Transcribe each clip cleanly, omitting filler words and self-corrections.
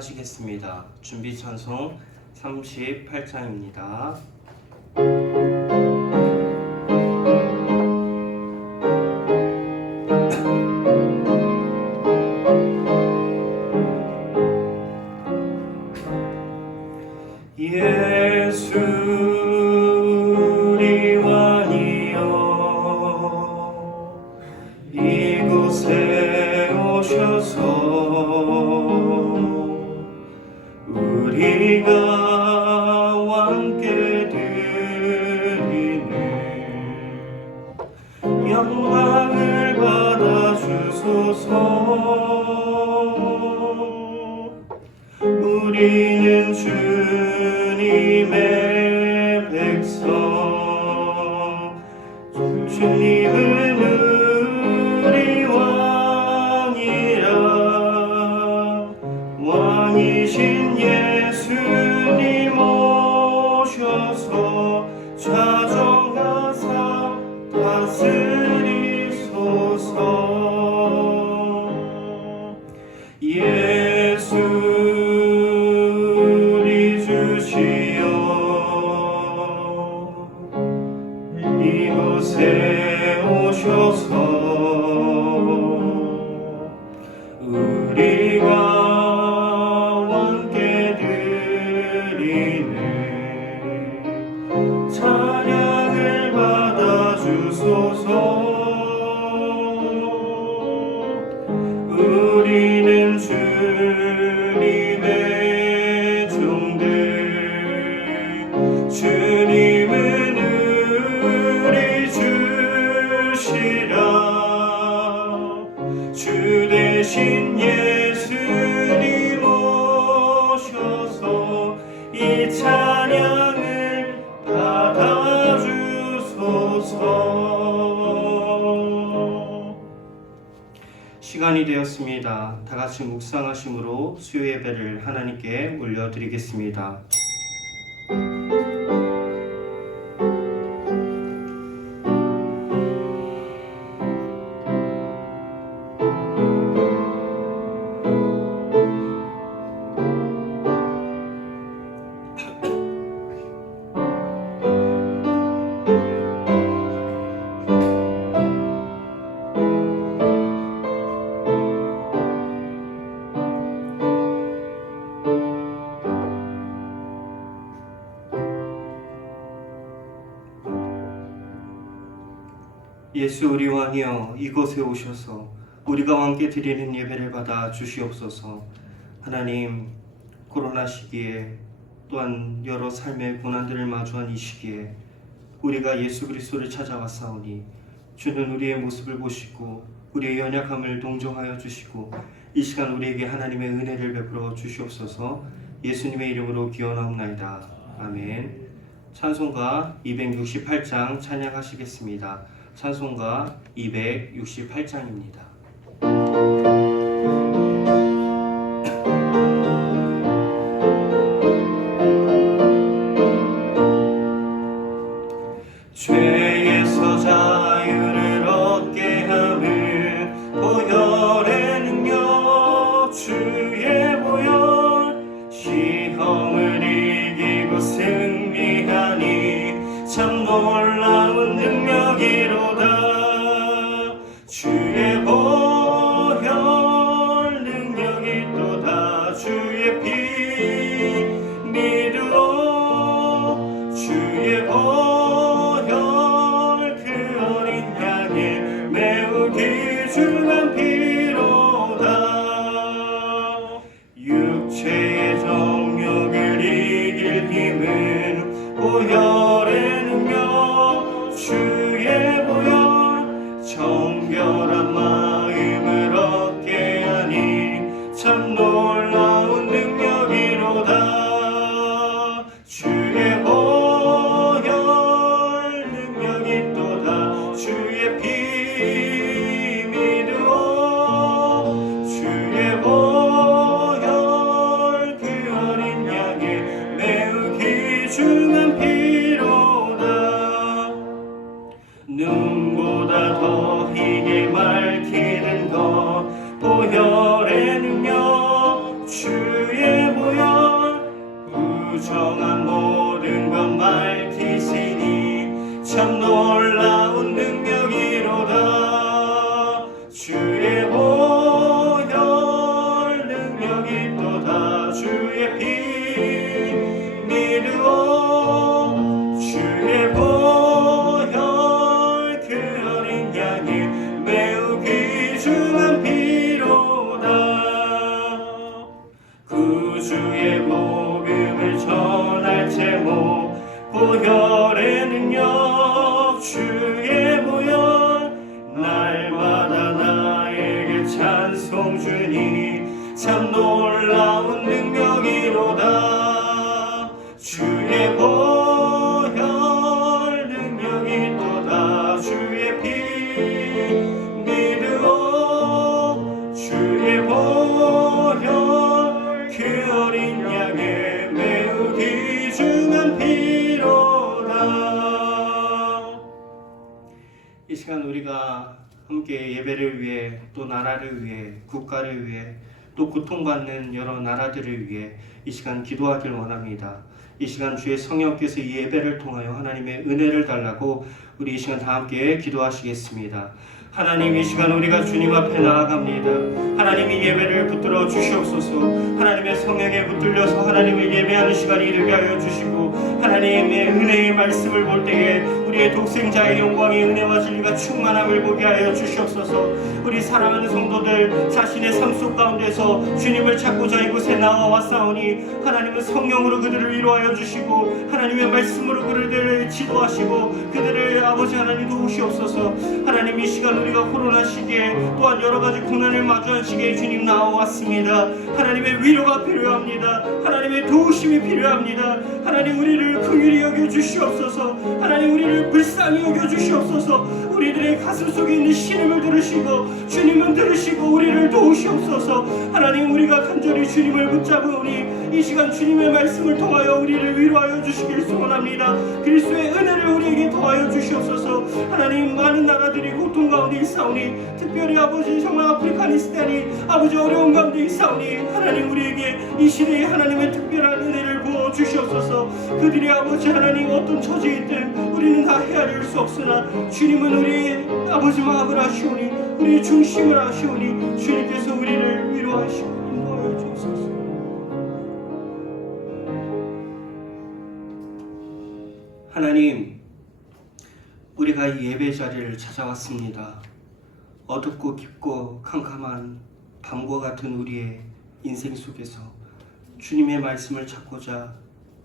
찬양하시겠습니다. 준비 찬송 38장입니다. 예수 우리 왕이여 이곳에 오셔서 우리가 왕께 드리는 영광을 받아주소서. 우리는 주님의 백성, 주님은 우리 왕이라. 왕이신 예수님 오셔서 좌정하사 다스리소서. 예수 우리 주시여 이곳에 오셔서 우리가 찬양을 받아주소서. 우리는 주님의 종들, 주님은 우리 주시라. 주 대신 예수님 오셔서 이 찬양을 받아주소서. 시간이 되었습니다. 다같이 묵상하심으로 수요 예배를 하나님께 올려드리겠습니다. 예수 우리 왕이여 이곳에 오셔서 우리가 왕께 드리는 예배를 받아 주시옵소서. 하나님, 코로나 시기에 또한 여러 삶의 고난들을 마주한 이 시기에 우리가 예수 그리스도를 찾아왔사오니 주는 우리의 모습을 보시고 우리의 연약함을 동정하여 주시고 이 시간 우리에게 하나님의 은혜를 베풀어 주시옵소서. 예수님의 이름으로 기원하옵나이다. 아멘. 찬송가 268장 찬양하시겠습니다. 찬송가 268장입니다. 죄에서 자유를 얻게 하는 보혈의 능력, 주의 보혈, 시험을 이기고 승리하니 참 놀라운 능력이로다. 주의 보혈 능력이 또다. 주의 피 믿으오. 주의 보혈 그 어린 양의 매우 귀중한 피로다. 육체의 정욕을 이길 힘은 보혈의 능력, 주의 보혈 정결한 마음을 얻게 하니 참 놀라운 능력이로다. 주의 보혈 능력이 또다. 주의 피 믿으오. 주의 보혈 그 어린 양의 매우 귀중한 피 부정한 모든 것 말티시니 참 놀라운 능력이로다. 주의 보혈 능력이 또다. 주의 피 믿으오. 주의 보혈 그 어린 양이 매우 귀중한 피로다. 구주의 복음을 전할 제목 보혈의 능력. 주의 보혈 날마다 나에게 찬송 주니 참 놀라운 능력이로다. 주의 보혈 능력이 또다. 주의 피 믿으오. 주의 보혈 그 어린 양의 매우 귀중한 피로다. 이 시간 우리가 함께 예배를 위해, 또 나라를 위해, 국가를 위해, 또 고통받는 여러 나라들을 위해 이 시간 기도하길 원합니다. 이 시간 주의 성령께서 이 예배를 통하여 하나님의 은혜를 달라고 우리 이 시간 다 함께 기도하시겠습니다. 하나님, 이 시간 우리가 주님 앞에 나아갑니다. 하나님이 예배를 붙들어 주시옵소서. 하나님의 성령에 붙들려서 하나님을 예배하는 시간이 이르게 하여 주시고, 하나님의 은혜의 말씀을 볼 때에 우리의 독생자의 영광의 은혜와 진리가 충만함을 보게 하여 주시옵소서. 우리 사랑하는 성도들 자신의 삶 속 가운데서 주님을 찾고자 이곳에 나와왔사오니 하나님은 성령으로 그들을 위로하여 주시고, 하나님의 말씀으로 그들을 지도하시고, 그들을 아버지 하나님 도우시옵소서. 하나님, 이 시간 우리가 코로나 시기에 또한 여러 가지 고난을 마주한 시기에 주님 나와왔습니다. 하나님의 위로가 필요합니다. 하나님의 도우심이 필요합니다. 하나님, 우리를 긍휼히 여겨 주시옵소서. 하나님, 우리를 불쌍히 여겨 주시옵소서. 우리들의 가슴 속에 있는 신음을 들으시고 주님은 들으시고 우리를 도우시옵소서. 하나님, 우리가 간절히 주님을 붙잡으니 이 시간 주님의 말씀을 통하여 우리를 위로하여 주시길 소원합니다. 그리스도의 은혜를 우리에게 더하여 주시옵소서. 하나님, 많은 나라들이 고통 가운데 있사오니, 특별히 아버지 정말 아프리카니스탄이 아버지 어려운 가운데 있사오니, 하나님 우리에게 이 시대에 하나님의 특별한 은혜를 부어 주시옵소서. 그들이 아버지 하나님 어떤 처지에 있든 우리는 다 헤아릴 수 없으나 주님은 우리의 아버지 마음을 아시오니, 우리의 중심을 아시오니 주님께서 우리를 위로하시고 인도하여 주옵소서. 하나님, 우리가 이 예배 자리를 찾아왔습니다. 어둡고 깊고 캄캄한 밤과 같은 우리의 인생 속에서 주님의 말씀을 찾고자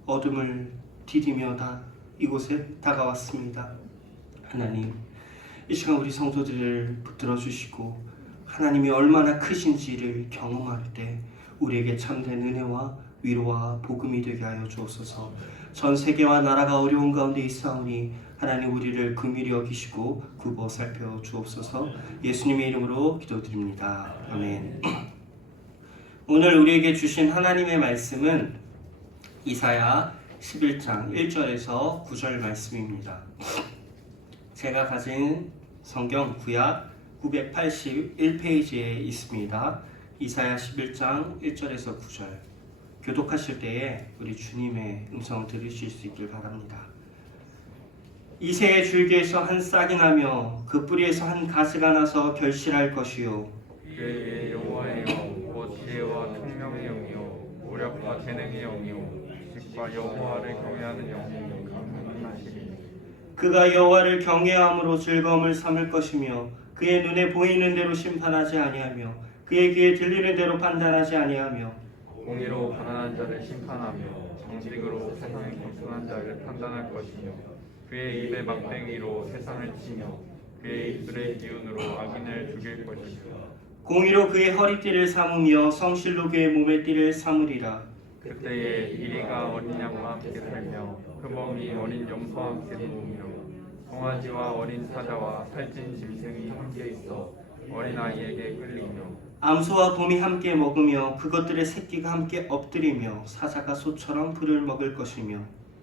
어둠을 디디며 이곳에 다가왔습니다. 하나님, 이 시간 우리 성도들을 붙들어 주시고 하나님이 얼마나 크신지를 경험할 때 우리에게 참된 은혜와 위로와 복음이 되게 하여 주옵소서. 전 세계와 나라가 어려운 가운데 있사오니 하나님 우리를 긍휼히 여기시고 굽어 살펴 주옵소서. 예수님의 이름으로 기도드립니다. 아멘. 오늘 우리에게 주신 하나님의 말씀은 이사야 11장 1절에서 9절 말씀입니다. 제가 가진 성경 구약 981페이지에 있습니다. 이사야 11장 1절에서 9절. 교독하실 때에 우리 주님의 음성을 들으실 수 있길 바랍니다. 이새의 줄기에서 한 싹이 나며 그 뿌리에서 한 가지가 나서 결실할 것이요, 그의 여호와의 영 곧 지혜와 총명의 영이요 무력과 재능의 영이요 지식과 여호와를 경외하는 영이요 강림하시리. 그가 여호와를 경외함으로 즐거움을 삼을 것이며 그의 눈에 보이는 대로 심판하지 아니하며 그의 귀에 들리는 대로 판단하지 아니하며 공의로 가난한 자를 심판하며 정직으로 세상의 공평한 자를 판단할 것이며 그의 입의 막대기로 세상을 치며 그의 입술의 기운으로 악인을 죽일 것이며 공의로 그의 허리띠를 삼으며 성실로 그의 몸의 띠를 삼으리라. 그때에 이리가 어린 양과 함께 살며 그 몸이 어린 염소와 함께 누우며 송아지와 어린 사자와 살찐 짐승이 함께 있어 어린아이에게 끌리며 암소와 곰이 함께 먹으며 그것들의 새끼가 함께 엎드리며 사자가 소처럼 풀을 먹을 것이며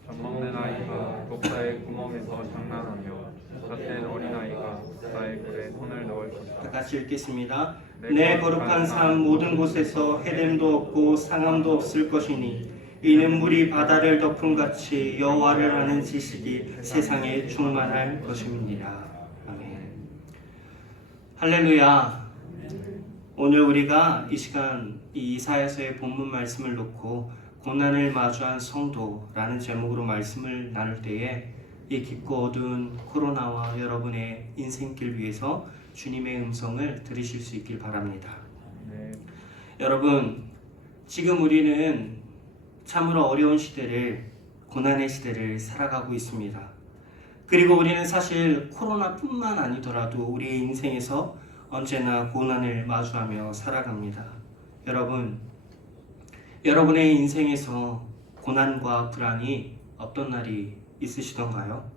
젖먹는 아이가 독사의 구멍에서 장난하며 젖된 어린아이가 독사의 굴에 손을 넣을 것이다. 다 같이 읽겠습니다. 내 거룩한 삶 모든 곳에서 해됨도 없고 상함도 없을 것이니 이는 물이 바다를 덮은 같이 여호와를 아는 지식이 세상에 충만할 것입니다. 아멘. 할렐루야. 오늘 우리가 이 시간 이 이사야서의 본문 말씀을 놓고 고난을 마주한 성도라는 제목으로 말씀을 나눌 때에 이 깊고 어두운 코로나와 여러분의 인생길 위해서 주님의 음성을 들으실 수 있길 바랍니다. 네. 여러분, 지금 우리는 참으로 어려운 시대를, 고난의 시대를 살아가고 있습니다. 그리고 우리는 사실 코로나뿐만 아니더라도 우리의 인생에서 언제나 고난을 마주하며 살아갑니다. 여러분, 여러분의 인생에서 고난과 불안이 없던 날이 있으시던가요?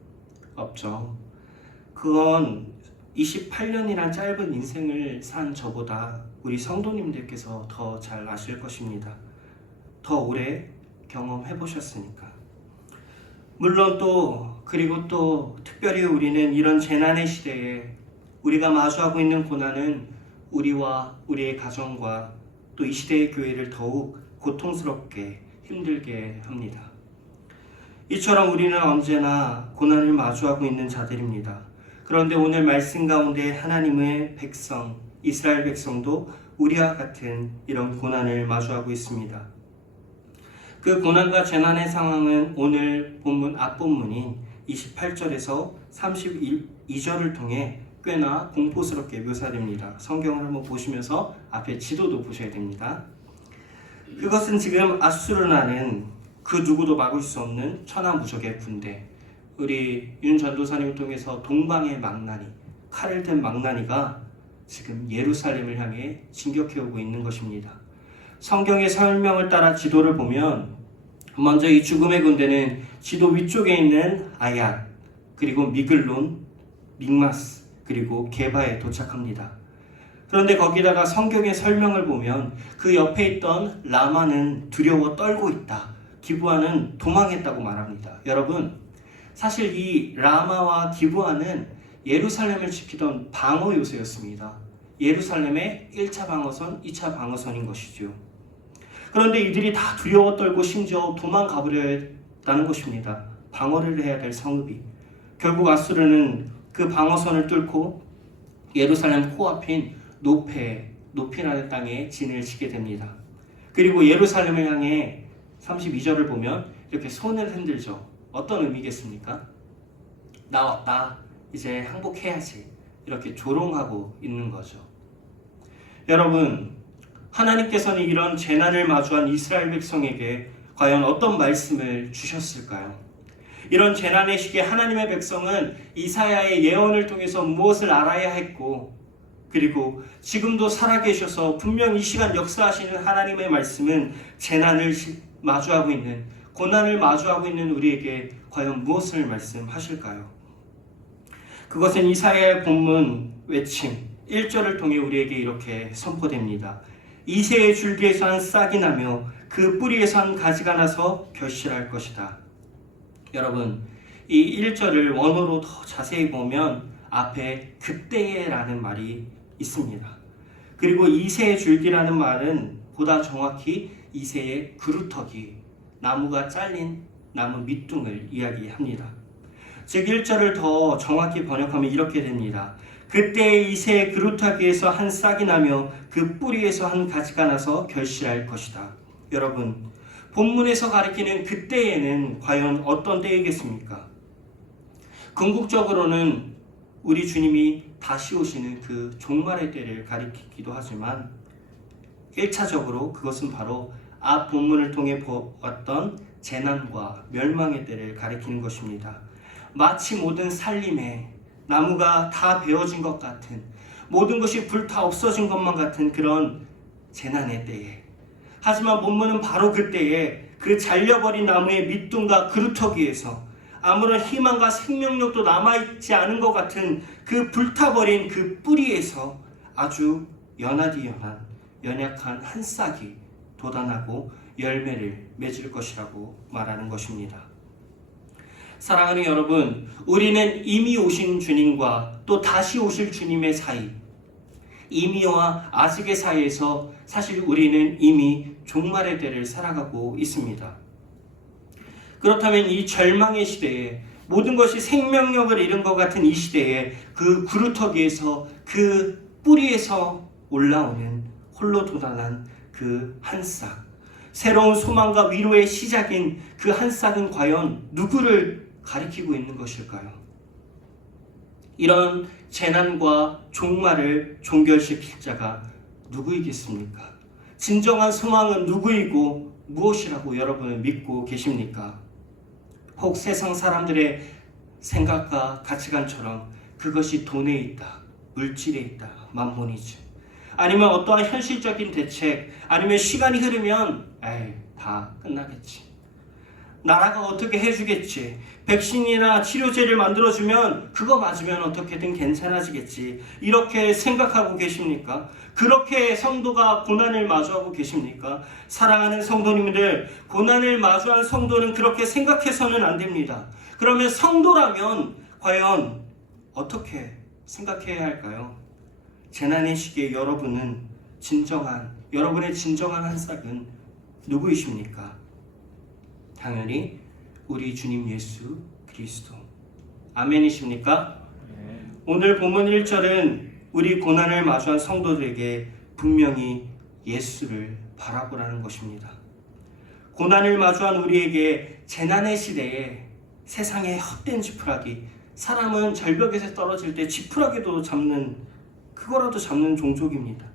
없죠. 그건 28년이란 짧은 인생을 산 저보다 우리 성도님들께서 더 잘 아실 것입니다. 더 오래 경험해 보셨으니까. 물론 그리고 또 특별히 우리는 이런 재난의 시대에 우리가 마주하고 있는 고난은 우리와 우리의 가정과 또 이 시대의 교회를 더욱 고통스럽게 힘들게 합니다. 이처럼 우리는 언제나 고난을 마주하고 있는 자들입니다. 그런데 오늘 말씀 가운데 하나님의 백성, 이스라엘 백성도 우리와 같은 이런 고난을 마주하고 있습니다. 그 고난과 재난의 상황은 오늘 본문 앞본문인 28절에서 32절을 통해 꽤나 공포스럽게 묘사됩니다. 성경을 한번 보시면서 앞에 지도도 보셔야 됩니다. 그것은 지금 아수르라는 그 누구도 막을 수 없는 천하무적의 군대, 우리 윤 전도사님을 통해서 동방의 망나니, 칼을 든 망나니가 지금 예루살렘을 향해 진격해오고 있는 것입니다. 성경의 설명을 따라 지도를 보면 먼저 이 죽음의 군대는 지도 위쪽에 있는 아얏, 그리고 미글론, 믹마스, 그리고 게바에 도착합니다. 그런데 거기다가 성경의 설명을 보면 그 옆에 있던 라마는 두려워 떨고 있다. 기브아는 도망했다고 말합니다. 여러분, 사실 이 라마와 기브아는 예루살렘을 지키던 방어 요새였습니다. 예루살렘의 1차 방어선, 2차 방어선인 것이죠. 그런데 이들이 다 두려워 떨고 심지어 도망가 버려야 했다는 것입니다. 방어를 해야 될 성읍이. 결국 아수르는 그 방어선을 뚫고 예루살렘 코앞인 노피라는 땅에 진을 치게 됩니다. 그리고 예루살렘을 향해 32절을 보면 이렇게 손을 흔들죠. 어떤 의미겠습니까? 나 왔다. 이제 항복해야지. 이렇게 조롱하고 있는 거죠. 여러분, 하나님께서는 이런 재난을 마주한 이스라엘 백성에게 과연 어떤 말씀을 주셨을까요? 이런 재난의 시기에 하나님의 백성은 이사야의 예언을 통해서 무엇을 알아야 했고, 그리고 지금도 살아계셔서 분명 이 시간 역사하시는 하나님의 말씀은 재난을 마주하고 있는, 고난을 마주하고 있는 우리에게 과연 무엇을 말씀하실까요? 그것은 이사야의 본문 외침 1절을 통해 우리에게 이렇게 선포됩니다. 이새의 줄기에서 한 싹이 나며 그 뿌리에서 한 가지가 나서 결실할 것이다. 여러분, 이 1절을 원어로 더 자세히 보면 앞에 그때에라는 말이 있습니다. 그리고 이새의 줄기라는 말은 보다 정확히 이새의 그루터기, 나무가 잘린 나무 밑둥을 이야기합니다. 즉 1절을 더 정확히 번역하면 이렇게 됩니다. 그때 이새의 그루터기에서 한 싹이 나며 그 뿌리에서 한 가지가 나서 결실할 것이다. 여러분, 본문에서 가리키는 그때에는 과연 어떤 때이겠습니까? 궁극적으로는 우리 주님이 다시 오시는 그 종말의 때를 가리키기도 하지만 1차적으로 그것은 바로 앞 본문을 통해 보았던 재난과 멸망의 때를 가리키는 것입니다. 마치 모든 살림에 나무가 다 베어진 것 같은, 모든 것이 불타 없어진 것만 같은 그런 재난의 때에, 하지만 본문은 바로 그때에 그 잘려버린 나무의 밑둥과 그루터기에서 아무런 희망과 생명력도 남아있지 않은 것 같은 그 불타버린 그 뿌리에서 아주 연하디 연약한 한 싹이 돋아나고 열매를 맺을 것이라고 말하는 것입니다. 사랑하는 여러분, 우리는 이미 오신 주님과 또 다시 오실 주님의 사이, 이미와 아직의 사이에서 사실 우리는 이미 종말의 때를 살아가고 있습니다. 그렇다면 이 절망의 시대에 모든 것이 생명력을 잃은 것 같은 이 시대에 그 구루터기에서 그 뿌리에서 올라오는 홀로 도단한 그 한 싹, 새로운 소망과 위로의 시작인 그 한 싹은 과연 누구를 가리키고 있는 것일까요? 이런 재난과 종말을 종결시킬 자가 누구이겠습니까? 진정한 소망은 누구이고 무엇이라고 여러분은 믿고 계십니까? 혹 세상 사람들의 생각과 가치관처럼 그것이 돈에 있다, 물질에 있다, 만몬이죠. 아니면 어떠한 현실적인 대책, 아니면 시간이 흐르면 다 끝나겠지. 나라가 어떻게 해주겠지. 백신이나 치료제를 만들어주면 그거 맞으면 어떻게든 괜찮아지겠지. 이렇게 생각하고 계십니까? 그렇게 성도가 고난을 마주하고 계십니까? 사랑하는 성도님들, 고난을 마주한 성도는 그렇게 생각해서는 안 됩니다. 그러면 성도라면 과연 어떻게 생각해야 할까요? 재난의 시기에 여러분의 진정한 한 싹은 누구이십니까? 당연히 우리 주님 예수 그리스도. 아멘이십니까? 오늘 본문 1절은 우리 고난을 마주한 성도들에게 분명히 예수를 바라보라는 것입니다. 고난을 마주한 우리에게 재난의 시대에 세상의 헛된 지푸라기, 사람은 절벽에서 떨어질 때 지푸라기도 그거라도 잡는 종족입니다.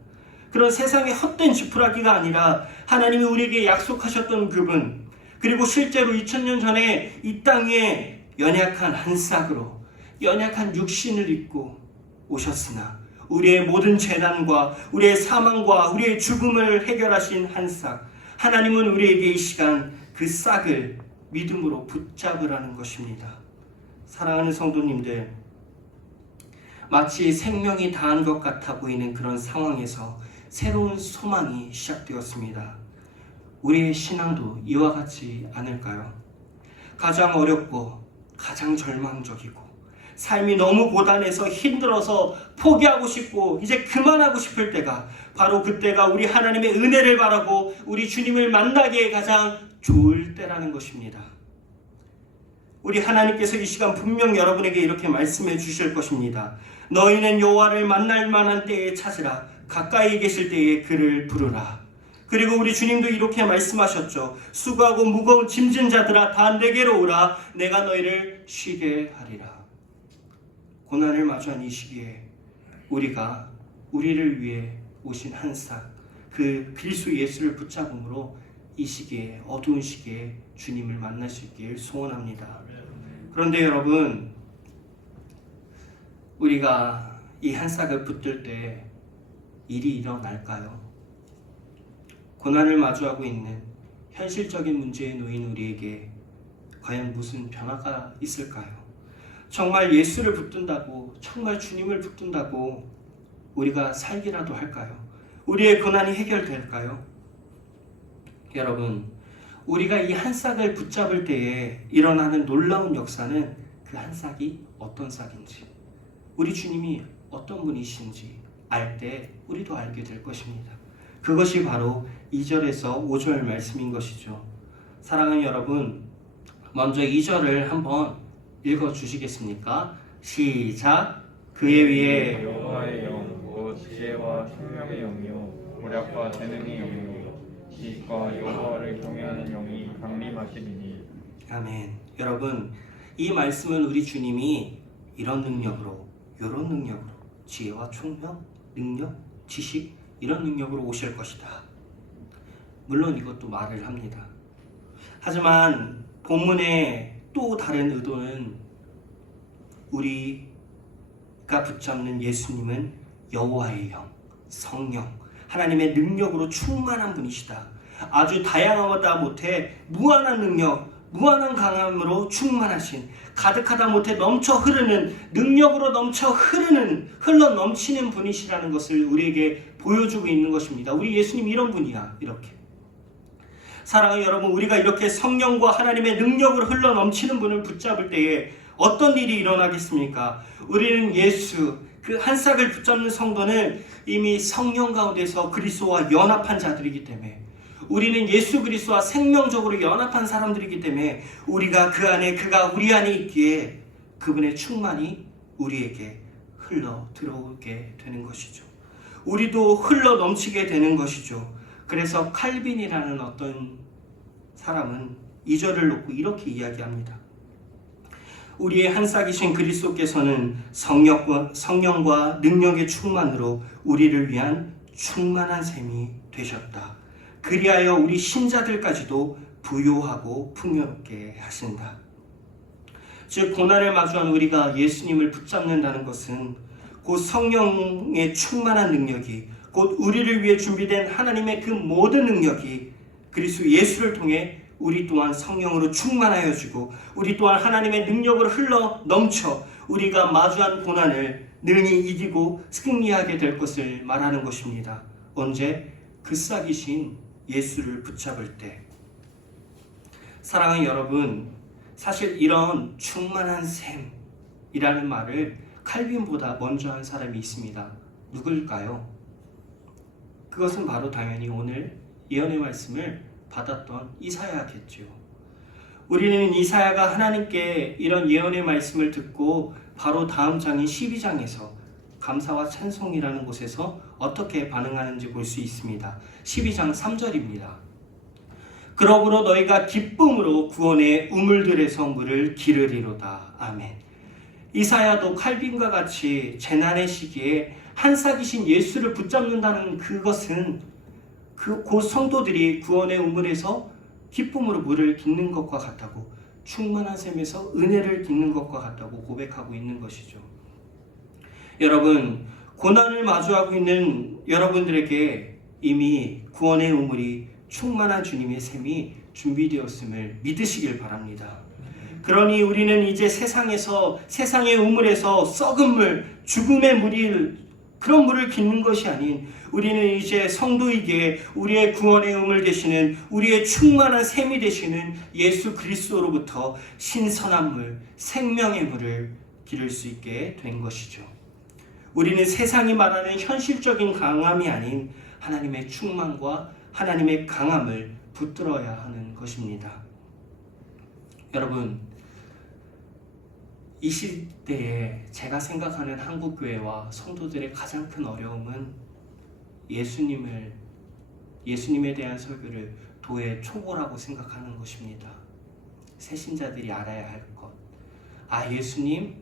그런 세상의 헛된 지푸라기가 아니라 하나님이 우리에게 약속하셨던 그분, 그리고 실제로 2000년 전에 이 땅에 연약한 한 싹으로 연약한 육신을 입고 오셨으나 우리의 모든 재난과 우리의 사망과 우리의 죽음을 해결하신 한 싹, 하나님은 우리에게 이 시간 그 싹을 믿음으로 붙잡으라는 것입니다. 사랑하는 성도님들, 마치 생명이 다한 것 같아 보이는 그런 상황에서 새로운 소망이 시작되었습니다. 우리의 신앙도 이와 같지 않을까요? 가장 어렵고 가장 절망적이고 삶이 너무 고단해서 힘들어서 포기하고 싶고 이제 그만하고 싶을 때가 바로 그때가 우리 하나님의 은혜를 바라고 우리 주님을 만나기에 가장 좋을 때라는 것입니다. 우리 하나님께서 이 시간 분명 여러분에게 이렇게 말씀해 주실 것입니다. 너희는 여호와를 만날 만한 때에 찾으라. 가까이 계실 때에 그를 부르라. 그리고 우리 주님도 이렇게 말씀하셨죠. 수고하고 무거운 짐진 자들아 다 내게로 오라. 내가 너희를 쉬게 하리라. 고난을 마주한 이 시기에 우리가 우리를 위해 오신 한 싹, 그 그리스도 예수를 붙잡음으로 이 시기에, 어두운 시기에 주님을 만날 수 있길 소원합니다. 그런데 여러분, 우리가 이 한 싹을 붙들 때 일이 일어날까요? 고난을 마주하고 있는 현실적인 문제에 놓인 우리에게 과연 무슨 변화가 있을까요? 정말 예수를 붙든다고, 정말 주님을 붙든다고 우리가 살기라도 할까요? 우리의 고난이 해결될까요? 여러분, 우리가 이 한 싹을 붙잡을 때에 일어나는 놀라운 역사는 그 한 싹이 어떤 싹인지, 우리 주님이 어떤 분이신지 알 때 우리도 알게 될 것입니다. 그것이 바로 2절에서 5절 말씀인 것이죠. 사랑하는 여러분, 먼저 2절을 한번 읽어주시겠습니까? 시작! 그의 위에 여호와의 영, 곧 지혜와 생명의 영이요 모략과 재능의 영이요 지식과 여호와를 경외하는 영이 강림하시리니. 아멘. 여러분, 이 말씀은 우리 주님이 이런 능력으로, 이런 능력으로, 지혜와 총명, 능력, 지식, 이런 능력으로 오실 것이다. 물론 이것도 말을 합니다. 하지만 본문의 또 다른 의도는 우리가 붙잡는 예수님은 여호와의 영, 성령, 하나님의 능력으로 충만한 분이시다. 아주 다양하다 못해 무한한 능력, 무한한 강함으로 충만하신, 가득하다 못해 넘쳐 흐르는, 능력으로 넘쳐 흘러 넘치는 분이시라는 것을 우리에게 보여주고 있는 것입니다. 우리 예수님이 이런 분이야. 이렇게. 사랑하는 여러분, 우리가 이렇게 성령과 하나님의 능력으로 흘러 넘치는 분을 붙잡을 때에 어떤 일이 일어나겠습니까? 우리는 예수, 그 한 싹을 붙잡는 성도는 이미 성령 가운데서 그리스도와 연합한 자들이기 때문에 우리는 예수 그리스도와 생명적으로 연합한 사람들이기 때문에 우리가 그 안에, 그가 우리 안에 있기에 그분의 충만이 우리에게 흘러 들어오게 되는 것이죠. 우리도 흘러 넘치게 되는 것이죠. 그래서 칼빈이라는 어떤 사람은 2절을 놓고 이렇게 이야기합니다. 우리의 한 싹이신 그리스도께서는 성령과 능력의 충만으로 우리를 위한 충만한 셈이 되셨다. 그리하여 우리 신자들까지도 부요하고 풍요롭게 하신다. 즉 고난을 마주한 우리가 예수님을 붙잡는다는 것은 곧 성령의 충만한 능력이, 곧 우리를 위해 준비된 하나님의 그 모든 능력이 그리스도 예수를 통해 우리 또한 성령으로 충만하여 주고 우리 또한 하나님의 능력으로 흘러 넘쳐 우리가 마주한 고난을 능히 이기고 승리하게 될 것을 말하는 것입니다. 언제? 그 싹이신 예수를 붙잡을 때. 사랑하는 여러분, 사실 이런 충만한 셈이라는 말을 칼빈보다 먼저 한 사람이 있습니다. 누구일까요? 그것은 바로 당연히 오늘 예언의 말씀을 받았던 이사야겠죠. 우리는 이사야가 하나님께 이런 예언의 말씀을 듣고 바로 다음 장인 12장에서 감사와 찬송이라는 곳에서 어떻게 반응하는지 볼 수 있습니다. 12장 3절입니다. 그러므로 너희가 기쁨으로 구원의 우물들에서 물을 기르리로다. 아멘. 이사야도 칼빈과 같이 재난의 시기에 한 싹이신 예수를 붙잡는다는 그것은 곧 성도들이 구원의 우물에서 기쁨으로 물을 깃는 것과 같다고, 충만한 셈에서 은혜를 깃는 것과 같다고 고백하고 있는 것이죠. 여러분, 고난을 마주하고 있는 여러분들에게 이미 구원의 우물이 충만한 주님의 셈이 준비되었음을 믿으시길 바랍니다. 그러니 우리는 이제 세상의 우물에서 썩은 물, 죽음의 물이 그런 물을 깃는 것이 아닌 우리는 이제 성도이기에 우리의 구원의 우물 되시는, 우리의 충만한 셈이 되시는 예수 그리스도로부터 신선한 물, 생명의 물을 기를 수 있게 된 것이죠. 우리는 세상이 말하는 현실적인 강함이 아닌 하나님의 충만과 하나님의 강함을 붙들어야 하는 것입니다. 여러분, 이 시대에 제가 생각하는 한국교회와 성도들의 가장 큰 어려움은 예수님에 대한 설교를 도의 초보라고 생각하는 것입니다. 새신자들이 알아야 할 것. 예수님?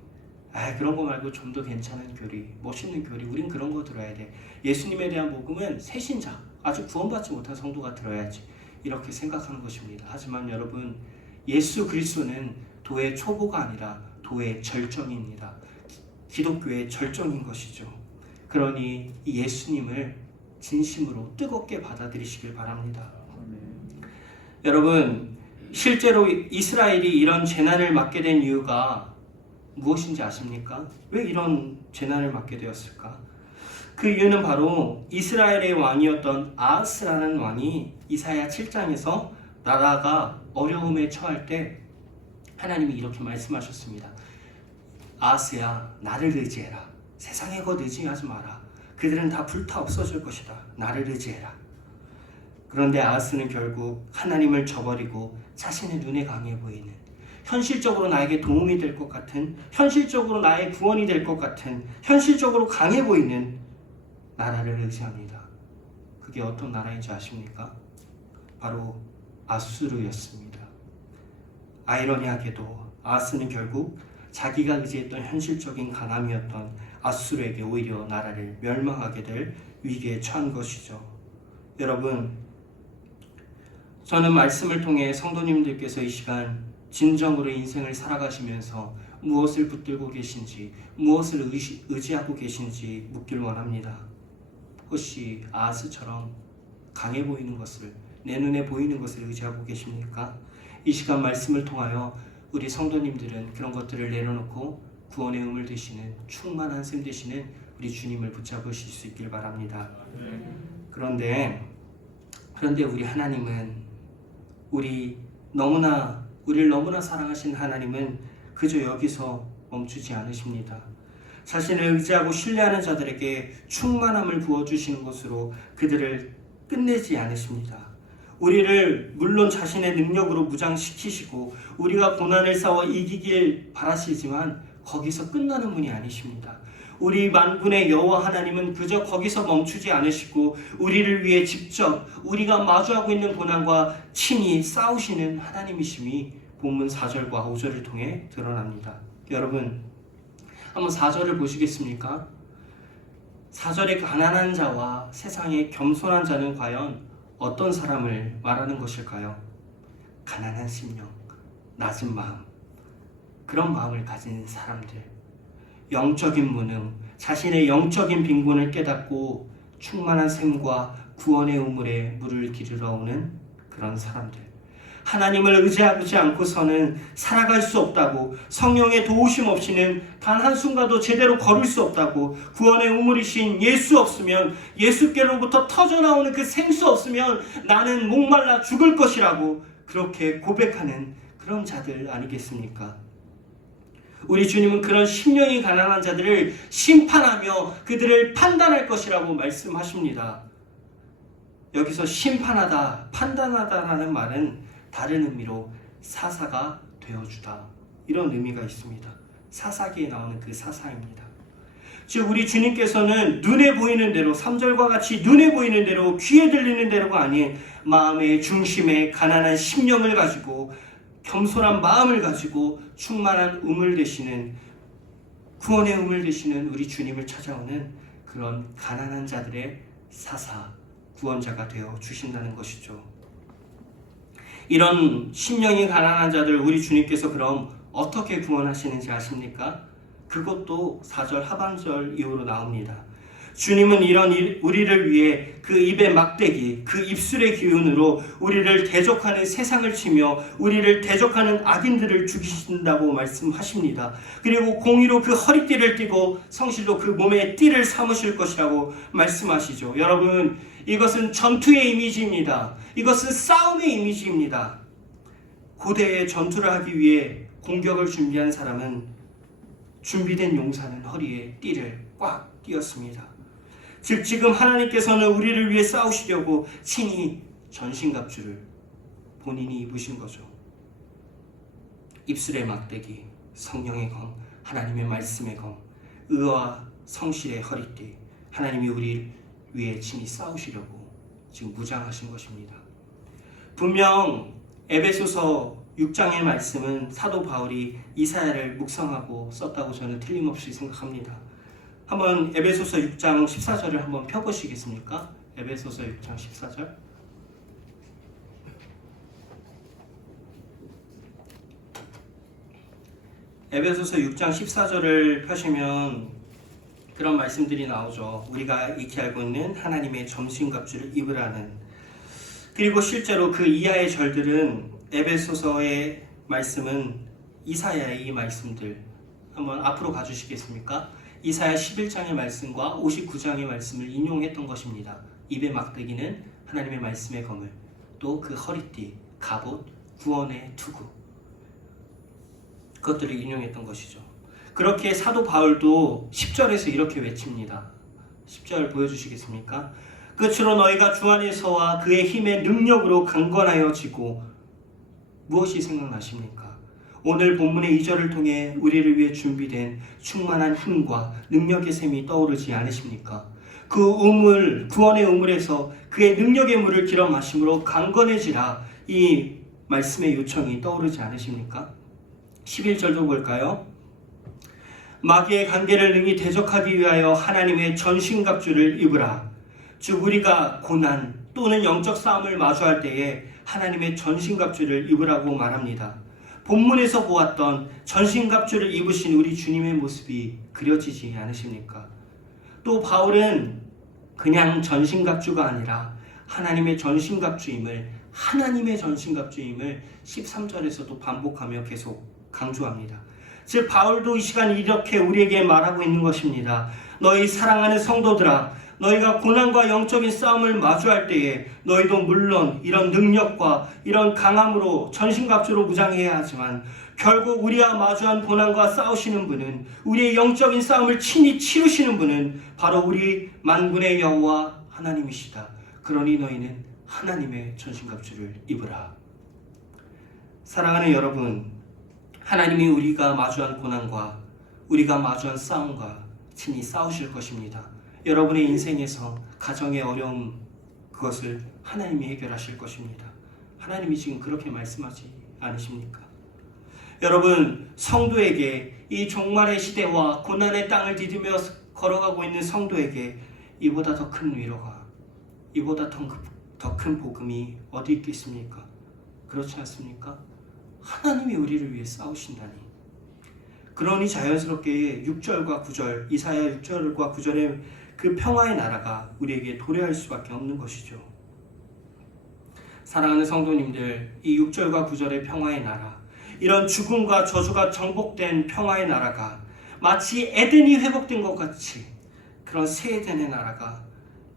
그런 거 말고 좀 더 괜찮은 교리, 멋있는 교리, 우린 그런 거 들어야 돼. 예수님에 대한 복음은 새신자, 아직 구원받지 못한 성도가 들어야지. 이렇게 생각하는 것입니다. 하지만 여러분, 예수 그리스도는 도의 초보가 아니라 도의 절정입니다. 기독교의 절정인 것이죠. 그러니 이 예수님을 진심으로 뜨겁게 받아들이시길 바랍니다. 여러분, 실제로 이스라엘이 이런 재난을 맞게 된 이유가 무엇인지 아십니까? 왜 이런 재난을 맞게 되었을까? 그 이유는 바로 이스라엘의 왕이었던 아하스라는 왕이 이사야 7장에서 나라가 어려움에 처할 때 하나님이 이렇게 말씀하셨습니다. 아하스야, 나를 의지해라. 세상의 것 의지하지 마라. 그들은 다 불타 없어질 것이다. 나를 의지해라. 그런데 아하스는 결국 하나님을 저버리고 자신의 눈에 강해 보이는, 현실적으로 나에게 도움이 될 것 같은, 현실적으로 나의 구원이 될 것 같은, 현실적으로 강해 보이는 나라를 의지합니다. 그게 어떤 나라인지 아십니까? 바로 아수르였습니다. 아이러니하게도 아하스는 결국 자기가 의지했던 현실적인 강함이었던 아수르에게 오히려 나라를 멸망하게 될 위기에 처한 것이죠. 여러분, 저는 말씀을 통해 성도님들께서 이 시간 진정으로 인생을 살아가시면서 무엇을 붙들고 계신지, 무엇을 의지하고 계신지 묻길 원합니다. 혹시 아하스처럼 강해 보이는 것을, 내 눈에 보이는 것을 의지하고 계십니까? 이 시간 말씀을 통하여 우리 성도님들은 그런 것들을 내려놓고 구원의 우물 되시는, 충만한 셈 되시는 우리 주님을 붙잡으실 수 있길 바랍니다. 그런데 우리 하나님은, 우리를 너무나 사랑하신 하나님은 그저 여기서 멈추지 않으십니다. 자신을 의지하고 신뢰하는 자들에게 충만함을 부어주시는 것으로 그들을 끝내지 않으십니다. 우리를 물론 자신의 능력으로 무장시키시고 우리가 고난을 싸워 이기길 바라시지만 거기서 끝나는 분이 아니십니다. 우리 만군의 여호와 하나님은 그저 거기서 멈추지 않으시고 우리를 위해 직접 우리가 마주하고 있는 고난과 친히 싸우시는 하나님이심이 본문 4절과 5절을 통해 드러납니다. 여러분, 한번 4절을 보시겠습니까? 4절의 가난한 자와 세상의 겸손한 자는 과연 어떤 사람을 말하는 것일까요? 가난한 심령, 낮은 마음, 그런 마음을 가진 사람들, 영적인 무능, 자신의 영적인 빈곤을 깨닫고 충만한 샘과 구원의 우물에 물을 기르러 오는 그런 사람들, 하나님을 의지하지 않고서는 살아갈 수 없다고, 성령의 도우심 없이는 단 한순간도 제대로 걸을 수 없다고, 구원의 우물이신 예수 없으면, 예수께로부터 터져나오는 그 생수 없으면 나는 목말라 죽을 것이라고 그렇게 고백하는 그런 자들 아니겠습니까? 우리 주님은 그런 심령이 가난한 자들을 심판하며 그들을 판단할 것이라고 말씀하십니다. 여기서 심판하다, 판단하다라는 말은 다른 의미로 사사가 되어주다, 이런 의미가 있습니다. 사사기에 나오는 그 사사입니다. 즉 우리 주님께서는 눈에 보이는 대로, 3절과 같이 눈에 보이는 대로, 귀에 들리는 대로가 아닌 마음의 중심에 가난한 심령을 가지고 겸손한 마음을 가지고 충만한 우물 되시는, 구원의 우물 되시는 우리 주님을 찾아오는 그런 가난한 자들의 사사, 구원자가 되어 주신다는 것이죠. 이런 심령이 가난한 자들 우리 주님께서 그럼 어떻게 구원하시는지 아십니까? 그것도 4절 하반절 이후로 나옵니다. 주님은 우리를 위해 그 입의 막대기, 그 입술의 기운으로 우리를 대적하는 세상을 치며 우리를 대적하는 악인들을 죽이신다고 말씀하십니다. 그리고 공의로 그 허리띠를 띠고 성실로 그 몸에 띠를 삼으실 것이라고 말씀하시죠. 여러분, 이것은 전투의 이미지입니다. 이것은 싸움의 이미지입니다. 고대에 전투를 하기 위해 공격을 준비한 사람은 준비된 용사는 허리에 띠를 꽉 띄었습니다. 즉 지금 하나님께서는 우리를 위해 싸우시려고 친히 전신갑주를 본인이 입으신 거죠. 입술의 막대기, 성령의 검, 하나님의 말씀의 검, 의와 성실의 허리띠, 하나님이 우리 위해 친히 싸우시려고 지금 무장하신 것입니다. 분명 에베소서 6장의 말씀은 사도 바울이 이사야를 묵상하고 썼다고 저는 틀림없이 생각합니다. 한번 에베소서 6장 14절을 한번 펴보시겠습니까? 에베소서 6장 14절. 에베소서 6장 14절을 펴시면 그런 말씀들이 나오죠. 우리가 익히 알고 있는 하나님의 전신갑주를 입으라는. 그리고 실제로 그 이하의 절들은 에베소서의 말씀은 이사야의 이 말씀들, 한번 앞으로 가주시겠습니까? 이사야 11장의 말씀과 59장의 말씀을 인용했던 것입니다. 입의 막대기는 하나님의 말씀의 검을, 또 그 허리띠, 갑옷, 구원의 투구, 그것들을 인용했던 것이죠. 그렇게 사도 바울도 10절에서 이렇게 외칩니다. 10절 보여주시겠습니까? 끝으로 너희가 주 안에서와 그의 힘의 능력으로 강건하여지고. 무엇이 생각나십니까? 오늘 본문의 2절을 통해 우리를 위해 준비된 충만한 힘과 능력의 샘이 떠오르지 않으십니까? 그 우물, 구원의 우물에서 그의 능력의 물을 길어 마심으로 강건해지라, 이 말씀의 요청이 떠오르지 않으십니까? 11절도 볼까요? 마귀의 관계를 능히 대적하기 위하여 하나님의 전신갑주를 입으라. 즉 우리가 고난 또는 영적 싸움을 마주할 때에 하나님의 전신갑주를 입으라고 말합니다. 본문에서 보았던 전신갑주를 입으신 우리 주님의 모습이 그려지지 않으십니까? 또 바울은 그냥 전신갑주가 아니라 하나님의 전신갑주임을 13절에서도 반복하며 계속 강조합니다. 즉 바울도 이 시간 이렇게 우리에게 말하고 있는 것입니다. 너희 사랑하는 성도들아, 너희가 고난과 영적인 싸움을 마주할 때에 너희도 물론 이런 능력과 이런 강함으로 전신갑주로 무장해야 하지만 결국 우리와 마주한 고난과 싸우시는 분은, 우리의 영적인 싸움을 친히 치르시는 분은 바로 우리 만군의 여호와 하나님이시다. 그러니 너희는 하나님의 전신갑주를 입으라. 사랑하는 여러분, 하나님이 우리가 마주한 고난과 우리가 마주한 싸움과 친히 싸우실 것입니다. 여러분의 인생에서 가정의 어려움, 그것을 하나님이 해결하실 것입니다. 하나님이 지금 그렇게 말씀하지 않으십니까? 여러분, 성도에게 이 종말의 시대와 고난의 땅을 디디며 걸어가고 있는 성도에게 이보다 더 큰 위로가, 이보다 더 큰 복음이 어디 있겠습니까? 그렇지 않습니까? 하나님이 우리를 위해 싸우신다니. 그러니 자연스럽게 6절과 9절, 이사야 6절과 9절의 그 평화의 나라가 우리에게 도래할 수밖에 없는 것이죠. 사랑하는 성도님들, 이 6절과 9절의 평화의 나라, 이런 죽음과 저주가 정복된 평화의 나라가 마치 에덴이 회복된 것 같이 그런 새 에덴의 나라가,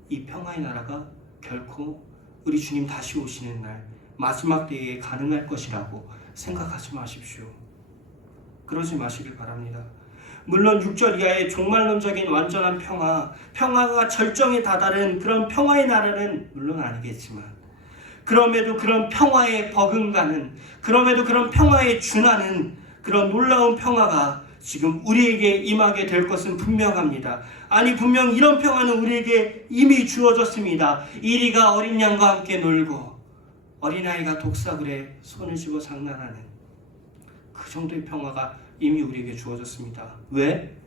이 평화의 나라가 결코 우리 주님 다시 오시는 날 마지막 때에 가능할 것이라고 생각하지 마십시오. 그러지 마시길 바랍니다. 물론 6절 이하의 종말론적인 완전한 평화가 절정에 다다른 그런 평화의 나라는 물론 아니겠지만, 그럼에도 그런 평화에 버금가는, 그럼에도 그런 평화에 준하는 그런 놀라운 평화가 지금 우리에게 임하게 될 것은 분명합니다. 아니, 분명 이런 평화는 우리에게 이미 주어졌습니다. 이리가 어린 양과 함께 놀고 어린아이가 독사굴에 손을 쥐고 장난하는 그 정도의 평화가 이미 우리에게 주어졌습니다. 왜?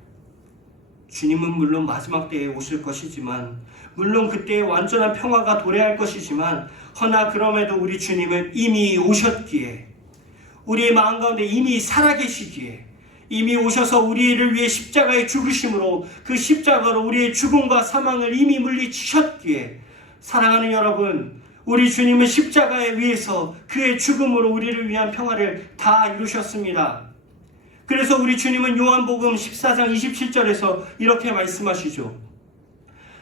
주님은 물론 마지막 때에 오실 것이지만, 물론 그때의 완전한 평화가 도래할 것이지만, 허나 그럼에도 우리 주님은 이미 오셨기에, 우리의 마음 가운데 이미 살아계시기에, 이미 오셔서 우리를 위해 십자가에 죽으심으로 그 십자가로 우리의 죽음과 사망을 이미 물리치셨기에, 사랑하는 여러분, 우리 주님은 십자가에 위해서 그의 죽음으로 우리를 위한 평화를 다 이루셨습니다. 그래서 우리 주님은 요한복음 14장 27절에서 이렇게 말씀하시죠.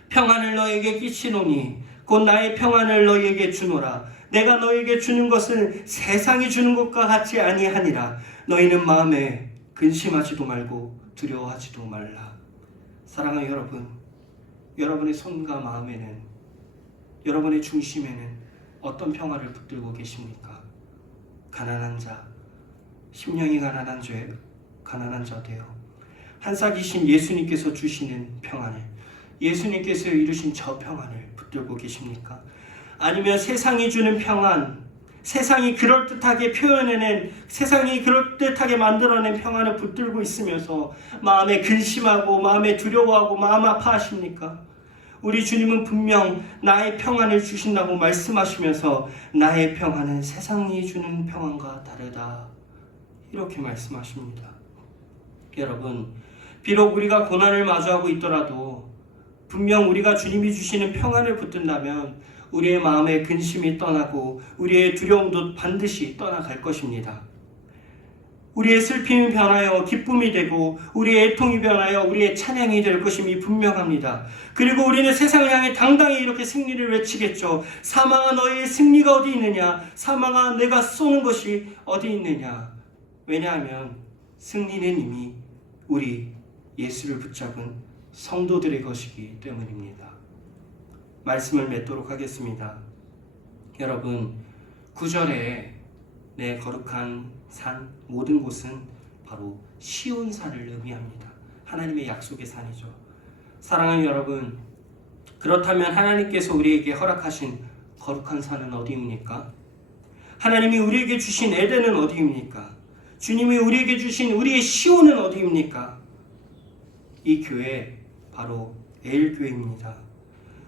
평안을 너에게 끼치노니 곧 나의 평안을 너에게 주노라. 내가 너에게 주는 것은 세상이 주는 것과 같이 아니하니라. 너희는 마음에 근심하지도 말고 두려워하지도 말라. 사랑하는 여러분, 여러분의 손과 마음에는, 여러분의 중심에는 어떤 평화를 붙들고 계십니까? 가난한 자, 심령이 가난한 자되어 한삭이신 예수님께서 주시는 평안을, 예수님께서 이루신 저 평안을 붙들고 계십니까? 아니면 세상이 주는 평안, 세상이 그럴듯하게 표현해낸, 세상이 그럴듯하게 만들어낸 평안을 붙들고 있으면서 마음에 근심하고 마음에 두려워하고 마음 아파하십니까? 우리 주님은 분명 나의 평안을 주신다고 말씀하시면서 나의 평안은 세상이 주는 평안과 다르다, 이렇게 말씀하십니다. 여러분, 비록 우리가 고난을 마주하고 있더라도 분명 우리가 주님이 주시는 평안을 붙든다면 우리의 마음의 근심이 떠나고 우리의 두려움도 반드시 떠나갈 것입니다. 우리의 슬픔이 변하여 기쁨이 되고 우리의 애통이 변하여 우리의 찬양이 될 것임이 분명합니다. 그리고 우리는 세상을 향해 당당히 이렇게 승리를 외치겠죠. 사망아, 너의 승리가 어디 있느냐? 사망아, 내가 쏘는 것이 어디 있느냐? 왜냐하면 승리는 이미 우리 예수를 붙잡은 성도들의 것이기 때문입니다. 말씀을 맺도록 하겠습니다. 여러분, 9절에 내 거룩한 산 모든 곳은 바로 시온산을 의미합니다. 하나님의 약속의 산이죠. 사랑하는 여러분, 그렇다면 하나님께서 우리에게 허락하신 거룩한 산은 어디입니까? 하나님이 우리에게 주신 에덴은 어디입니까? 주님이 우리에게 주신 우리의 시온은 어디입니까? 이 교회 바로 에일교회입니다.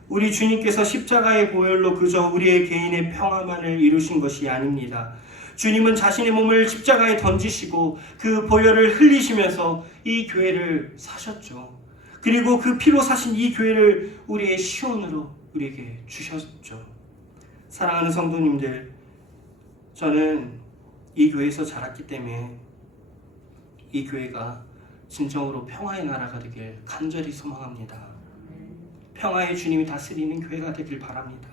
우리 주님께서 십자가의 보혈로 그저 우리의 개인의 평화만을 이루신 것이 아닙니다. 주님은 자신의 몸을 십자가에 던지시고 그 보혈을 흘리시면서 이 교회를 사셨죠. 그리고 그 피로 사신 이 교회를 우리의 시온으로 우리에게 주셨죠. 사랑하는 성도님들, 저는 이 교회에서 자랐기 때문에 이 교회가 진정으로 평화의 나라가 되길 간절히 소망합니다. 평화의 주님이 다스리는 교회가 되길 바랍니다.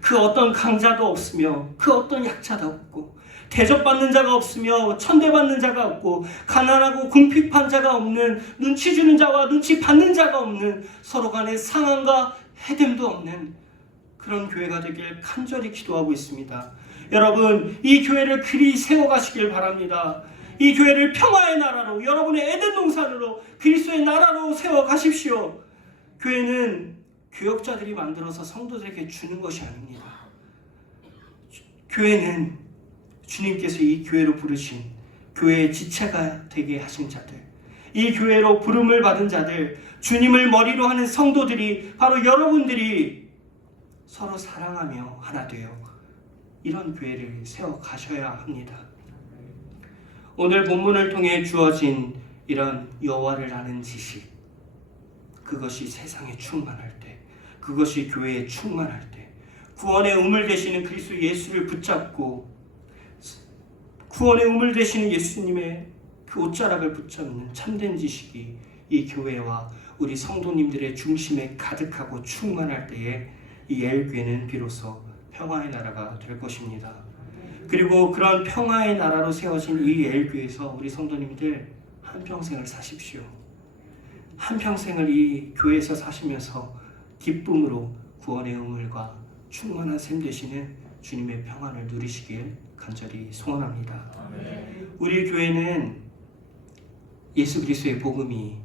그 어떤 강자도 없으며 그 어떤 약자도 없고 대접받는 자가 없으며 천대받는 자가 없고 가난하고 궁핍한 자가 없는, 눈치 주는 자와 눈치 받는 자가 없는, 서로 간에 상한과 해됨도 없는 그런 교회가 되길 간절히 기도하고 있습니다. 여러분, 이 교회를 그리 세워가시길 바랍니다. 이 교회를 평화의 나라로, 여러분의 에덴 동산으로, 그리스도의 나라로 세워가십시오. 교회는 교역자들이 만들어서 성도들에게 주는 것이 아닙니다. 교회는 주님께서 이 교회로 부르신 교회의 지체가 되게 하신 자들, 이 교회로 부름을 받은 자들, 주님을 머리로 하는 성도들이 바로 여러분들이 서로 사랑하며 하나 되어 이런 교회를 세워가셔야 합니다. 오늘 본문을 통해 주어진 이런 여호와를 아는 지식, 그것이 세상에 충만할 때, 그것이 교회에 충만할 때, 구원의 우물 되시는 그리스도 예수를 붙잡고 구원의 우물 되시는 예수님의 그 옷자락을 붙잡는 참된 지식이 이 교회와 우리 성도님들의 중심에 가득하고 충만할 때에 이 엘교회는 비로소 평화의 나라가 될 것입니다. 그리고 그런 평화의 나라로 세워진 이 엘교회에서 우리 성도님들 한평생을 사십시오. 한평생을 이 교회에서 사시면서 기쁨으로 구원의 우물과 충만한 샘 되시는 주님의 평안을 누리시길 간절히 소원합니다. 우리 교회는 예수 그리스도의 복음이,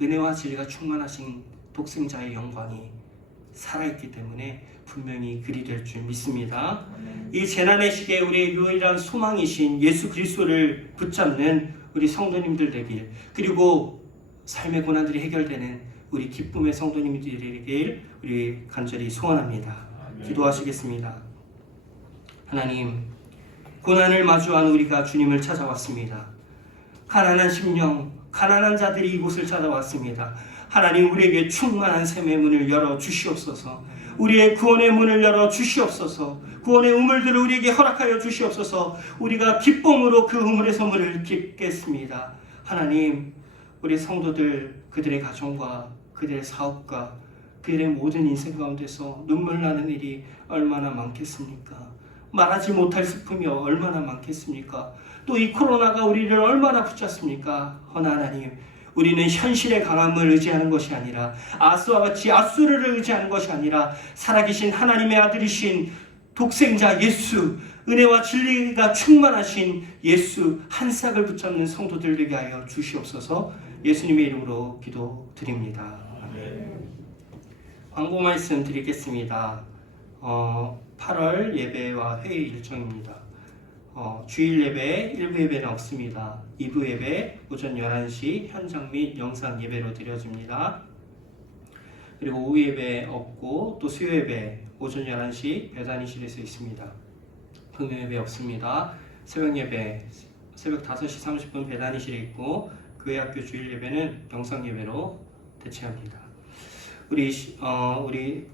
은혜와 진리가 충만하신 독생자의 영광이 살아있기 때문에 분명히 그리 될 줄 믿습니다. 이 재난의 시기에 우리의 유일한 소망이신 예수 그리스도를 붙잡는 우리 성도님들 되길, 그리고 삶의 고난들이 해결되는 우리 기쁨의 성도님들이 되길 우리 간절히 소원합니다. 기도하시겠습니다. 하나님, 고난을 마주한 우리가 주님을 찾아왔습니다. 가난한 심령, 가난한 자들이 이곳을 찾아왔습니다. 하나님, 우리에게 충만한 샘의 문을 열어 주시옵소서. 우리의 구원의 문을 열어 주시옵소서. 구원의 우물들을 우리에게 허락하여 주시옵소서. 우리가 기쁨으로 그 우물에서 물을 깃겠습니다. 하나님, 우리 성도들, 그들의 가정과 그들의 사업과 그들의 모든 인생 가운데서 눈물 나는 일이 얼마나 많겠습니까? 말하지 못할 슬픔이 얼마나 많겠습니까? 또 이 코로나가 우리를 얼마나 붙잡습니까? 허나 하나님, 우리는 현실의 강함을 의지하는 것이 아니라, 아스와 같이 아수르를 의지하는 것이 아니라 살아계신 하나님의 아들이신 독생자 예수, 은혜와 진리가 충만하신 예수 한 싹을 붙잡는 성도들 되게 하여 주시옵소서. 예수님의 이름으로 기도드립니다. 광고 말씀 드리겠습니다. 8월 예배와 회의 일정입니다. 주일 예배 1부 예배는 없습니다. 2부 예배 오전 11시 현장 및 영상 예배로 드려집니다. 그리고 오후 예배 없고, 또 수요 예배 오전 11시 배단위실에서 있습니다. 금요 예배 없습니다. 새벽 예배 새벽 5시 30분 배단위실에 있고, 교회학교 주일 예배는 영상 예배로 대체합니다. 우리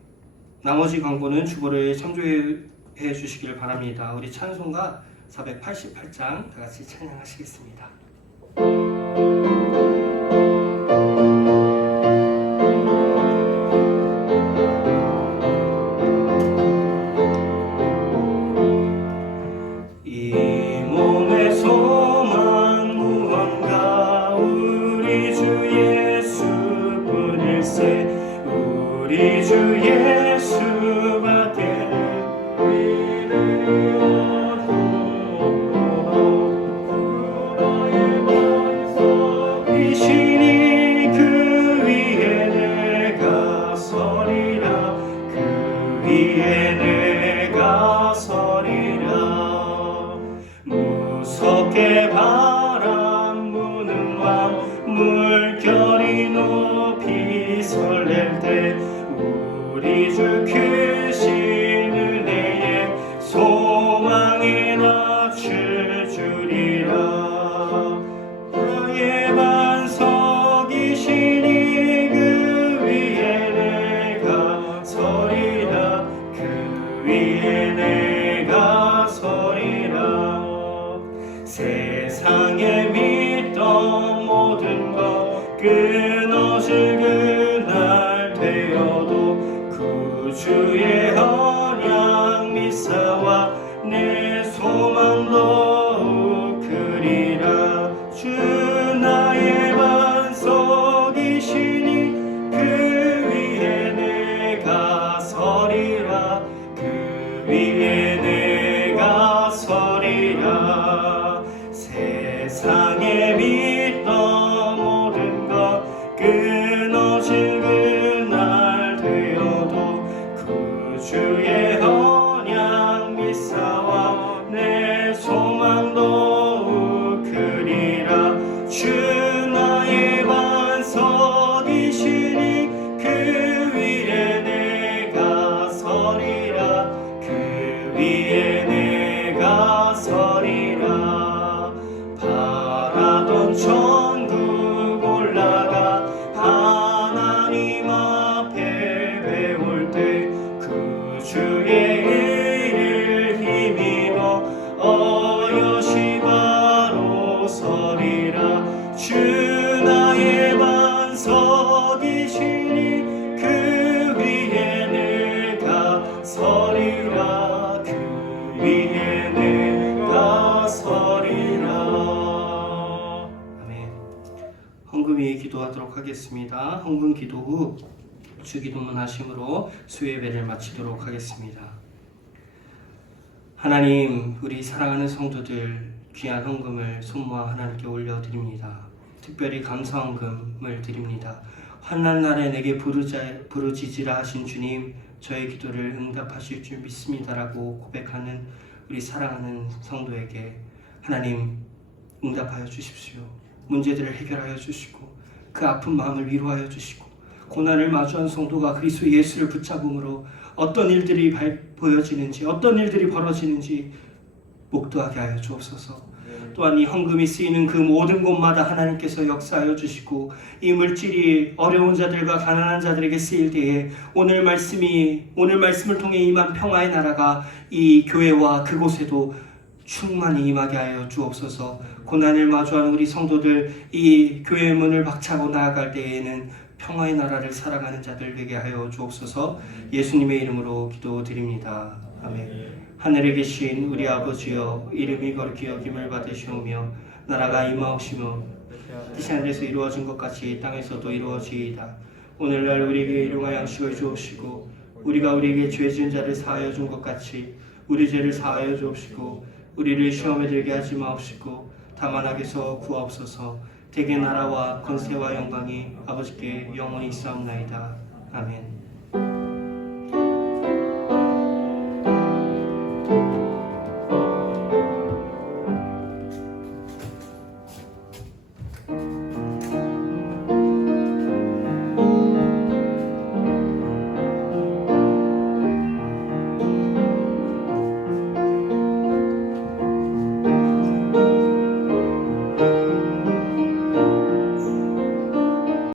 나머지 광고는 주보를 참조해 주시길 바랍니다. 우리 찬송가 488장 다 같이 찬양하시겠습니다. 이 몸의 소망 무언가 우리 주 예수뿐일세. 우리 주 예수밖에 무섭게 바람 부는 밤 물결이 높이 설렐 때 우리 주 크신 은혜에 소망의 낯을 주리라. 나의 반석이시니 그 위에 내가 서리라. 그 위에 내가 서리라. 세상에 믿던 모든 것 끊어질 그날 되어도 구주의 언약 미사와 내 소망 더욱 크리라. 주 나의 반석이시니 그 위에 내가 서리라. 되리라. 세상에 믿던 모든 것 끊어질 그날 되어도 구주의 언약 믿사와 내 소망 더욱 크리라. 주 나의 반석이시니 그 위에 내가 서리라. 그 위에 내가 서리라. 바라던 천국 올라가 하나님 앞에 배울 때 구주의 의를 힘입어 어여시 바로 서리라. 주 나의 반석이시니 그 위에 내가 서리라. 그 위에 내가 서리라. 아멘. 헌금 위에 기도하도록 하겠습니다. 헌금 기도 후 주기도문 하심으로 수예배를 마치도록 하겠습니다. 하나님, 우리 사랑하는 성도들 귀한 헌금을 손모아 하나님께 올려드립니다. 특별히 감사헌금을 드립니다. 환난 날에 내게 부르짖으라 하신 주님, 저의 기도를 응답하실 줄 믿습니다라고 고백하는 우리 사랑하는 성도에게 하나님 응답하여 주십시오. 문제들을 해결하여 주시고 그 아픈 마음을 위로하여 주시고 고난을 마주한 성도가 그리스도 예수를 붙잡음으로 어떤 일들이 보여지는지 어떤 일들이 벌어지는지 목도하게 하여 주옵소서. 또한 이 헌금이 쓰이는 그 모든 곳마다 하나님께서 역사하여 주시고 이 물질이 어려운 자들과 가난한 자들에게 쓰일 때에 오늘 말씀을 통해 임한 평화의 나라가 이 교회와 그곳에도 충만히 임하게 하여 주옵소서. 고난을 마주한 우리 성도들 이 교회의 문을 박차고 나아갈 때에는 평화의 나라를 살아가는 자들 되게 하여 주옵소서. 예수님의 이름으로 기도드립니다. 아멘. 하늘에 계신 우리 아버지여, 이름이 거룩히 여김을 받으시오며 나라가 임하옵시며 뜻이 하늘에서 이루어진 것 같이 땅에서도 이루어지이다. 오늘날 우리에게 일용할 양식을 주옵시고 우리가 우리에게 죄 지은 자를 사하여 준 것 같이 우리 죄를 사하여 주옵시고 우리를 시험에 들게 하지 마옵시고 다만 악에서 구하옵소서. 대개 나라와 권세와 영광이 아버지께 영원히 있사옵나이다. 아멘.